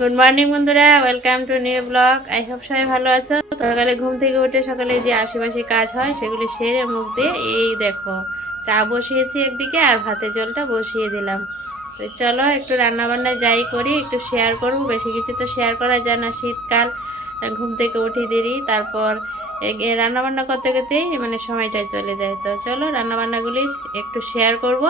Good morning বন্ধুরা। Welcome to new blog I hope সবাই ভালো আছো। সকালে ঘুম থেকে উঠে সকালে যে আশেপাশে কাজ হয়, সেগুলি সেরে মুখ দিয়ে এই দেখো, চা বসিয়েছি একদিকে আর ভাতের জলটা বসিয়ে দিলাম। তো চলো, একটু রান্নাবান্না যাই করি, একটু শেয়ার করব। বেশি কিছু তো শেয়ার করা যায় না শীতকাল। ঘুম থেকে উঠি দেরি, তারপর রান্না বান্না করতে করতেই মানে সময়টা চলে যায়। তো চলো, রান্নাবান্নাগুলি একটু শেয়ার করব।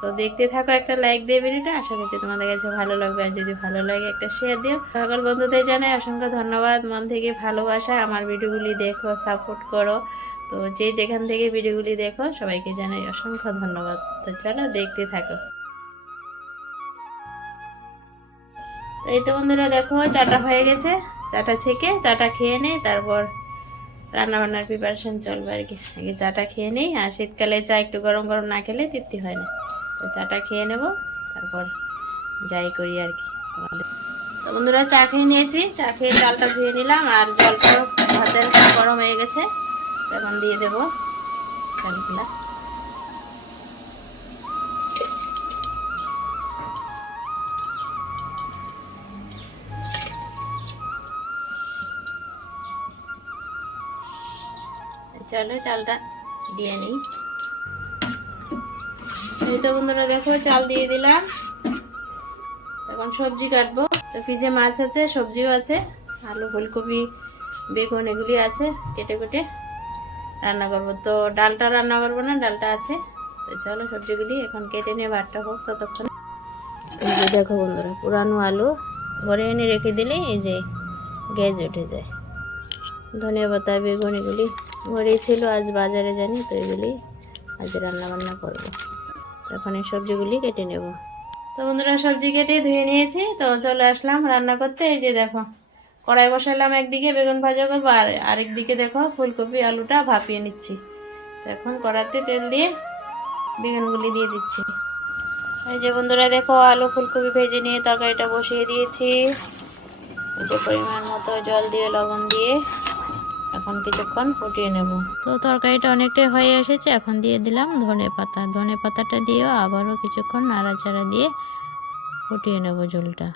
তো দেখতে থাকো একটা লাইক দিয়ে ভিডিওটা আশা করছি তোমাদের কাছে ভালো লাগবে। আর যদি ভালো লাগে, একটা শেয়ার দিও। সকল বন্ধুদের জানাই অসংখ্য ধন্যবাদ। মন থেকে ভালোবাসা, আমার ভিডিওগুলি দেখো সাপোর্ট করো। তো যে যেখান থেকে ভিডিওগুলি দেখো, সবাইকে জানাই অসংখ্য ধন্যবাদ। তো চলো, দেখতে থাকো। তো এই তো বন্ধুরা, দেখো, চাটা হয়ে গেছে। চাটা ছেঁকে, চাটা খেয়ে নেই, তারপর রান্না বান্নার প্রিপারেশন চলবে আর কি। আগে চাটা খেয়ে নেই, আর শীতকালে চা একটু গরম গরম না খেলে তৃপ্তি হয় না। তো চাটা খেয়ে নেব, তারপর যাই করি আর কি তোমাদের। তো বন্ধুরা চা খেয়ে নিয়েছি, চা খেয়ে চালটা ধুয়ে নিলাম আর জলটাও ভাতের গরম হয়ে গেছে এখন দিয়ে দেবো চালগুলা। চলো চালটা দিয়ে নিই। তো বন্ধুরা দেখো, চাল দিয়ে দিলাম। এখন সবজি কাটবো। তো ফ্রিজে মাছ আছে, সবজিও আছে, আলু, ফুলকপি, বেগুন, এগুলি আছে, কেটে কেটে রান্না করব। তো ডালটা রান্না করব না, ডালটা আছে। তো চলো সবজিগুলি এখন কেটে নিয়ে ভাতটা হোক ততক্ষণ। দেখো বন্ধুরা, পুরানো আলু ঘরে এনে রেখে দিলে এই যে গ্যাস উঠে যায়। ধনিয়া পাতা, বেগুন এগুলি ঘরেই ছিল, আজ বাজারে জানি, তো এগুলি আজ রান্না বান্না করব। তখন এই সবজিগুলি কেটে নেব। তো বন্ধুরা সবজি কেটে ধুয়ে নিয়েছি। তো চলে আসলাম রান্না করতে। এই যে দেখো কড়াই বসালাম একদিকে বেগুন ভাজা করব আর আরেক দিকে দেখো ফুলকপি আলুটা ভাপিয়ে নিচ্ছি। তো এখন কড়াতে তেল দিয়ে বেগুনগুলি দিয়ে দিচ্ছি। এই যে বন্ধুরা দেখো আলু ফুলকপি ভেজে নিয়ে তরকারিটা বসিয়ে দিয়েছি। এই যে পরিমাণ মতো জল দিয়ে লবণ দিয়ে। এখন কিছুক্ষণ ফুটিয়ে নেব। তো তরকারিটা অনেকটাই হয়ে এসেছে, এখন দিয়ে দিলাম ধনে পাতা। ধনে পাতাটা দিয়েও আবারও কিছুক্ষণ নাড়াচাড়া দিয়ে ফুটিয়ে নেব ঝোলটা।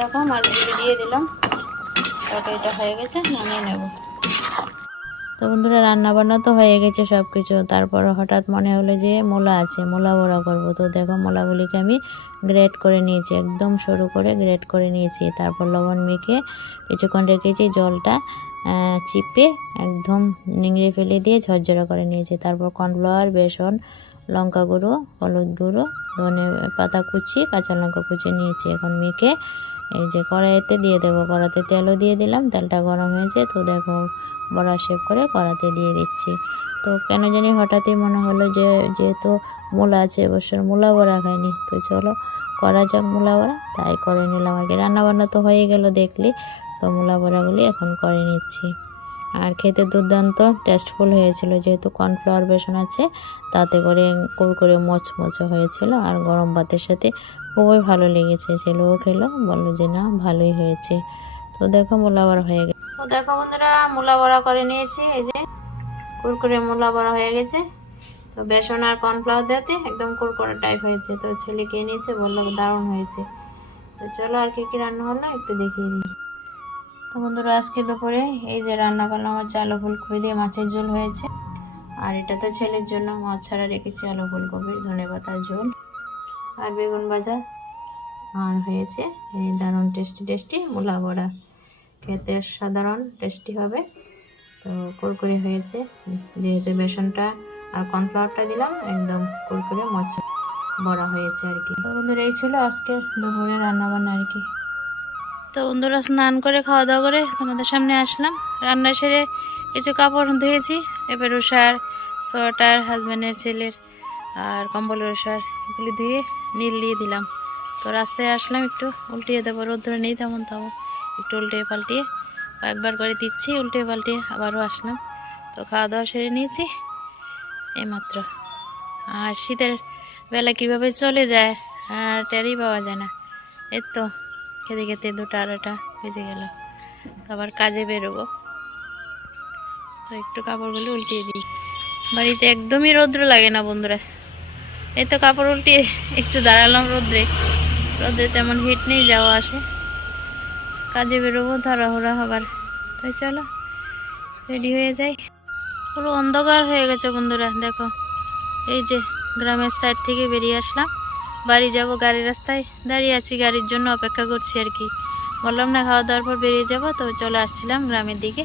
দেখো, মাছগুলো দিয়ে দিলাম। তরকারিটা হয়ে গেছে, নামিয়ে নেব। তো বন্ধুরা রান্না বান্না তো হয়ে গেছে সব কিছু তারপর হঠাৎ মনে হলো যে মূলা আছে, মূলা বড়া করব। তো দেখো মূলাগুলিকে আমি গ্রেট করে নিয়েছি, একদম সরু করে গ্রেট করে নিয়েছি। তারপর লবণ মেখে কিছুক্ষণ রেখেছি জলটা চিপে একদম নিংড়ে ফেলে দিয়ে ঝরঝরা করে নিয়েছি। তারপর কর্নফ্লাওয়ার, বেসন, লঙ্কা গুঁড়ো, হলুদ গুঁড়ো, ধনে পাতা কুচি, কাঁচা লঙ্কা কুচি নিয়েছি। এখন মেখে এই যে কড়াইতে দিয়ে দেবো। কড়াতে তেলও দিয়ে দিলাম, তেলটা গরম হয়েছে। তো দেখো, বড়া শেপ করে কড়াতে দিয়ে দিচ্ছি। তো কেন জানি হঠাৎই মনে হলো যে, যেহেতু মূলা আছে এবছর মূলা বড়া খাইনি। তো চলো, করা যাক মূলা বড়া। তাই করে নিলাম আর কি রান্নাবান্না তো হয়ে গেল দেখলি। তো মূলা বড়াগুলি এখন করে নিচ্ছি। আর খেতে দুর্দান্ত টেস্টফুল হয়েছিল। যেহেতু কর্নফ্লাওয়ার বেসন আছে, তাতে করে কুরকুরে, মচমচে হয়েছিল আর গরম ভাতের সাথে খুবই ভালো লেগেছে। ছেলেও খেলো, বলল যে না, ভালোই হয়েছে। তো দেখো মূলা বড়া হয়ে গেছে। তো দেখো বন্ধুরা, মূলা বড়া করে নিয়েছি, এই যে কুরকুরে মূলা বড়া হয়ে গেছে। তো বেসন আর কর্নফ্লাওয়ার দেওয়াতে একদম কুরকুরে টাইপ হয়েছে। তো ছেলে খেয়ে নিয়েছে, বলল দারুণ হয়েছে। তো চলো আর কি কি রান্না হলো একটু দেখিয়ে দিই। তো বন্ধুরা, আজকে দুপুরে এই যে রান্না করলাম হচ্ছে আলু ফুলকপি দিয়ে মাছের ঝোল হয়েছে। আর এটা তো ছেলের জন্য, মাছ ছাড়া রেখেছি আলু ফুলকপির ধনে পাতার ঝোল আর বেগুন ভাজা। আর হয়েছে এই দারুণ টেস্টি টেস্টি মূলা বড়া। খেতে সাধারণ টেস্টি হবে। তো কুরকুরে হয়েছে, যেহেতু বেসনটা আর কর্নফ্লাওয়ারটা দিলাম, একদম কুরকুরে মাছ বড়া হয়েছে আর কি। বন্ধুরা, এই ছিল আজকে দুপুরে রান্না বান্না আর কি। তো বন্ধুরা স্নান করে, খাওয়া দাওয়া করে তোমাদের সামনে আসলাম। রান্না সেরে কিছু কাপড় ধুয়েছি, এবার উষার সোয়েটার, হাজব্যান্ডের ছেলের আর কম্বলের উষার এগুলি ধুয়ে নীল দিয়ে দিলাম। তো রাস্তায় আসলাম একটু, উল্টিয়ে দেবো, রোদ্রে নেই তেমন তেমন একটু উল্টে পাল্টিয়ে কয়েকবার করে দিচ্ছি উল্টে পাল্টিয়ে আবারও আসলাম। তো খাওয়া দাওয়া সেরে নিয়েছি, এইমাত্র। আর শীতের বেলা কীভাবে চলে যায় আর টেরই পাওয়া যায় না এর তো। খেতে খেতে দুটো আড়াইটা বেজে গেল। আবার কাজে বেরোবো। তো একটু কাপড়গুলো উল্টিয়ে দিই। বাড়িতে একদমই রৌদ্র লাগে না বন্ধুরা। এই তো কাপড় উল্টিয়ে একটু দাঁড়ালাম রোদ্রে। রোদে তেমন হিট নেই, যাওয়া আসে। কাজে বেরোবো তাড়াহুড়া হবার। তাই চলো রেডি হয়ে যাই। পুরো অন্ধকার হয়ে গেছে বন্ধুরা, দেখো। এই যে গ্রামের সাইড থেকে বেরিয়ে আসলাম। বাড়ি যাব গাড়ি রাস্তায়। দাঁড়িয়ে আছি গাড়ির জন্য অপেক্ষা করছি আর কি। বললাম, না, খাওয়া দাওয়ার পর বেরিয়ে যাব। তো চলে আসছিলাম গ্রামের দিকে।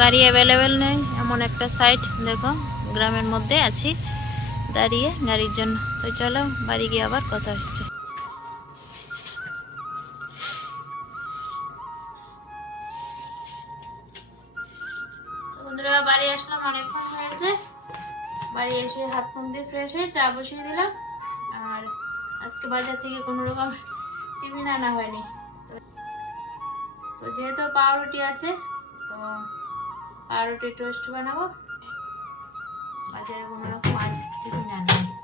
গাড়ি অ্যাভেলেবেল নেই, এমন একটা সাইড দেখো, গ্রামের মধ্যে আছি। দাঁড়িয়ে গাড়ির জন্য। তো চলো, বাড়ি গিয়ে আবার কথা আসছে বন্ধুরা, বাড়ি আসলাম, অনেকক্ষণ হয়েছে। বাড়ি এসে হাত মুখ দিয়ে ফ্রেশ হয়ে চা বসিয়ে দিলাম। আর আজকে বাজার থেকে কোনো রকম টিফিন আনা হয়নি। তো- যেহেতু পাউরুটি আছে, তো পাউরুটি টোস্ট বানাবো। বাজারে কোনো রকম আজ টিফিন আনা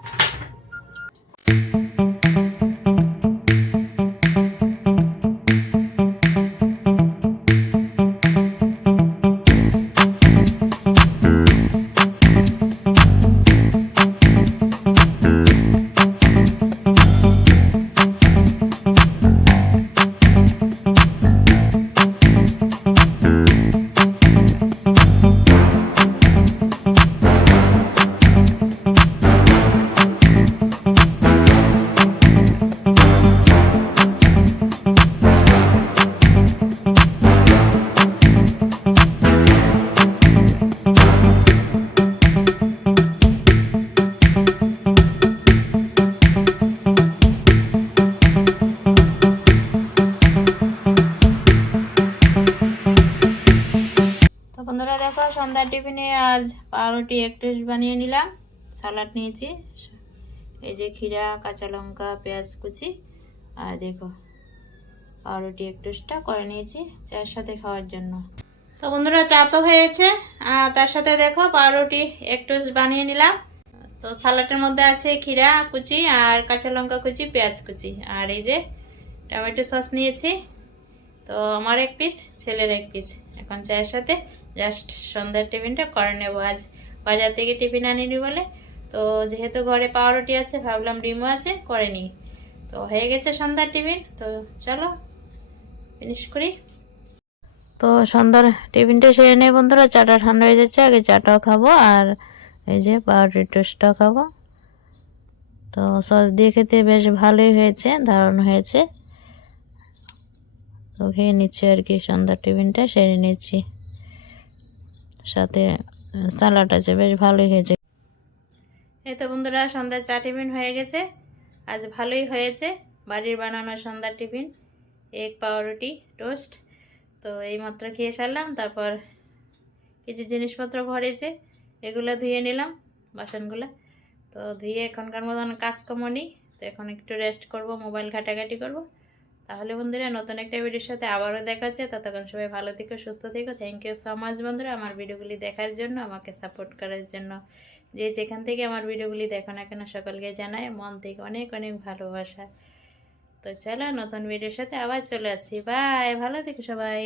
পাউরুটি একটু বানিয়ে নিলাম। সালাড নিয়েছি। এই যে ক্ষীরা, কাঁচা লঙ্কা, পেঁয়াজ কুচি। আর দেখো পাউরুটি একটুটা করে নিয়েছি চায়ের সাথে খাওয়ার জন্য। তো বন্ধুরা, চা তো হয়েছে। আর তার সাথে দেখো পাউরুটি একটু বানিয়ে নিলাম। তো সালাডের মধ্যে আছে ক্ষীরা কুচি আর কাঁচা লঙ্কা কুচি, পেঁয়াজ কুচি। আর এই যে টমেটো সস নিয়েছি। তো আমার এক পিস, ছেলের এক পিস। এখন চায়ের সাথে জাস্ট সন্ধ্যার টিফিনটা করে নেব আজ। বাজার থেকে টিফিন আনিনি বলে। তো যেহেতু ঘরে পাউরুটি আছে, ভাবলাম ডিমও আছে, করে নিই। তো হয়ে গেছে সন্ধ্যার টিফিন। তো চলো ফিনিশ করি। তো সন্ধ্যার টিফিনটা সেরে নেই বন্ধুরা, চাটা ঠান্ডা হয়ে যাচ্ছে, আগে চাটাও খাব আর এই যে পাউরুটি টোস্টটাও খাব। তো সস দিয়ে খেতে বেশ ভালোই হয়েছে, দারুণ হয়েছে। তো খেয়ে নিচ্ছি আর কি সন্ধ্যার টিফিনটা, সেরে নিচ্ছি। সাথে সালাড আছে বেশ ভালোই হয়েছে। এই তো বন্ধুরা, সন্ধ্যার চা টিফিন হয়ে গেছে। আজ ভালোই হয়েছে। বাড়ির বানানো সন্ধ্যার টিফিন, এগ, পাউরুটি, টোস্ট। তো এইমাত্র খেয়ে সারলাম, তারপর কিছু জিনিসপত্র ভরেছে, এগুলো ধুয়ে নিলাম বাসনগুলো। তো ধুয়ে এখনকার মতন কাজকর্ম নেই, তো এখন একটু রেস্ট করব, মোবাইল ঘাটাঘাটি করব। তাহলে বন্ধুরা, নতুন একটা ভিডিওর সাথে আবারও দেখা হচ্ছে। ততক্ষণ সবাই ভালো থেকো, সুস্থ থেকো। থ্যাংক ইউ সো মাচ বন্ধুরা আমার ভিডিওগুলি দেখার জন্য, আমাকে সাপোর্ট করার জন্য। যে যেখান থেকে আমার ভিডিওগুলি দেখো না কেন, সকলকে জানায় মন থেকে অনেক অনেক ভালোবাসা। তো চলো নতুন ভিডিওর সাথে আবার চলে আসছি। বাই ভালো থেকো সবাই।